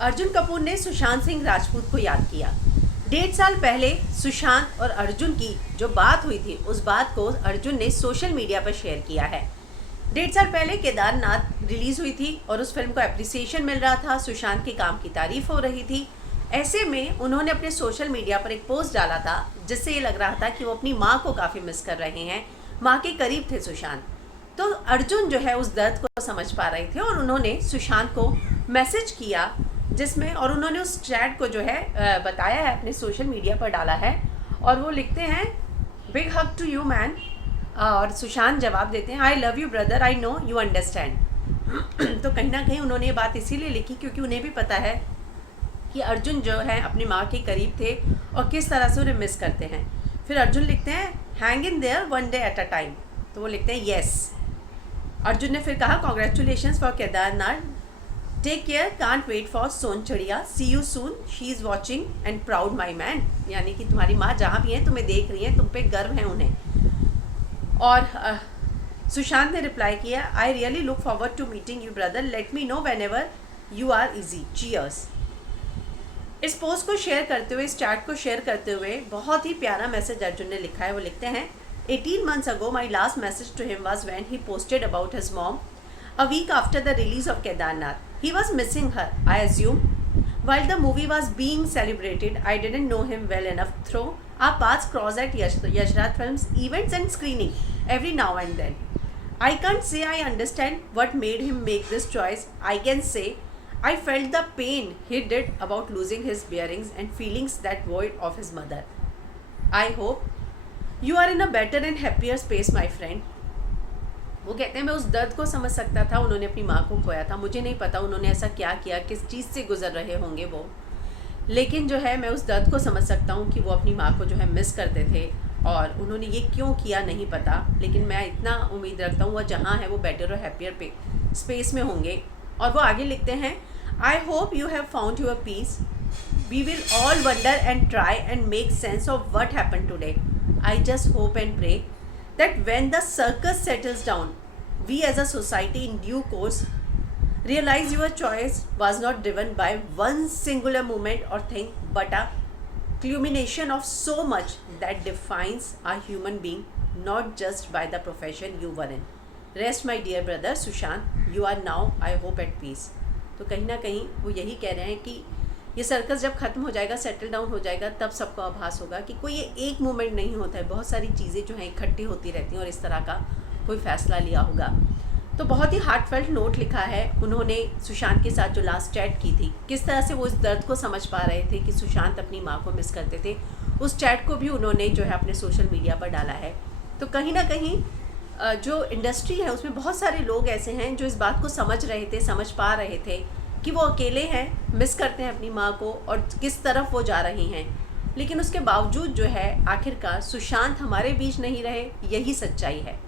अर्जुन कपूर ने सुशांत सिंह राजपूत को याद किया। 1.5 साल पहले सुशांत और अर्जुन की जो बात हुई थी उस बात को अर्जुन ने सोशल मीडिया पर शेयर किया है। 1.5 साल पहले केदारनाथ रिलीज़ हुई थी और उस फिल्म को एप्रिसिएशन मिल रहा था, सुशांत के काम की तारीफ हो रही थी। ऐसे में उन्होंने अपने सोशल मीडिया पर एक पोस्ट डाला था जिससे ये लग रहा था कि वो अपनी माँ को काफ़ी मिस कर रहे हैं, माँ के करीब थे सुशांत। तो अर्जुन जो है उस दर्द को समझ पा रहे थे और उन्होंने सुशांत को मैसेज किया जिसमें, और उन्होंने उस चैट को जो है बताया है, अपने सोशल मीडिया पर डाला है और वो लिखते हैं big hug to you man, और सुशांत जवाब देते हैं I love you brother, I know you understand. तो कहीं ना कहीं उन्होंने ये बात इसीलिए लिखी क्योंकि उन्हें भी पता है कि अर्जुन जो है अपनी माँ के करीब थे और किस तरह से उन्हें मिस करते हैं। फिर अर्जुन लिखते हैं hang in there one day at a time, तो वो लिखते हैं येस। अर्जुन ने फिर कहा congratulations for Kedarnath, take care, can't wait for Sonchiriya, see you soon, she is watching and proud my man, यानी कि तुम्हारी माँ जहाँ भी हैं तुम्हें देख रही हैं, तुम पे गर्व है उन्हें। और सुशांत ने रिप्लाई किया I really look forward to meeting you brother, let me know whenever you are easy, cheers. इस पोस्ट को शेयर करते हुए, इस चैट को शेयर करते हुए बहुत ही प्यारा मैसेज अर्जुन ने लिखा है। वो लिखते हैं 18 months ago my last message to him was when he posted about his mom a week after the release of Kedarnath. He was missing her, I assume. While the movie was being celebrated, I didn't know him well enough through our paths cross at Yashraj Films events and screening every now and then. I can't say I understand what made him make this choice. I can say I felt the pain he did about losing his bearings and feelings that void of his mother. I hope you are in a better and happier space, my friend. वो कहते हैं मैं उस दर्द को समझ सकता था, उन्होंने अपनी माँ को खोया था, मुझे नहीं पता उन्होंने ऐसा क्या किया, किस चीज़ से गुजर रहे होंगे वो, लेकिन जो है मैं उस दर्द को समझ सकता हूँ कि वो अपनी माँ को जो है मिस करते थे और उन्होंने ये क्यों किया नहीं पता, लेकिन मैं इतना उम्मीद रखता हूँ वो जहाँ है वो बेटर और हैप्पियर स्पेस में होंगे। और वो आगे लिखते हैं I hope you have found your peace, we will all wonder and try and make sense of what happen today. I just hope and pray that when the circus settles down, we as a society in due course realize your choice was not driven by one singular moment or thing, but a culmination of so much that defines a human being, not just by the profession you were in. Rest my dear brother Sushant, you are now I hope at peace. तो कहीं ना कहीं वो यही कह रहे हैं कि ये सर्कस जब ख़त्म हो जाएगा, सेटल डाउन हो जाएगा, तब सबको आभास होगा कि कोई ये एक मोमेंट नहीं होता है, बहुत सारी चीज़ें जो हैं इकट्ठी होती रहती हैं और इस तरह का कोई फ़ैसला लिया होगा। तो बहुत ही हार्टफेल्ट नोट लिखा है उन्होंने सुशांत के साथ जो लास्ट चैट की थी, किस तरह से वो इस दर्द को समझ पा रहे थे कि सुशांत अपनी माँ को मिस करते थे, उस चैट को भी उन्होंने जो है अपने सोशल मीडिया पर डाला है। तो कहीं ना कहीं जो इंडस्ट्री है उसमें बहुत सारे लोग ऐसे हैं जो इस बात को समझ रहे थे, समझ पा रहे थे कि वो अकेले हैं, मिस करते हैं अपनी माँ को और किस तरफ वो जा रही हैं, लेकिन उसके बावजूद जो है आखिरकार सुशांत हमारे बीच नहीं रहे, यही सच्चाई है।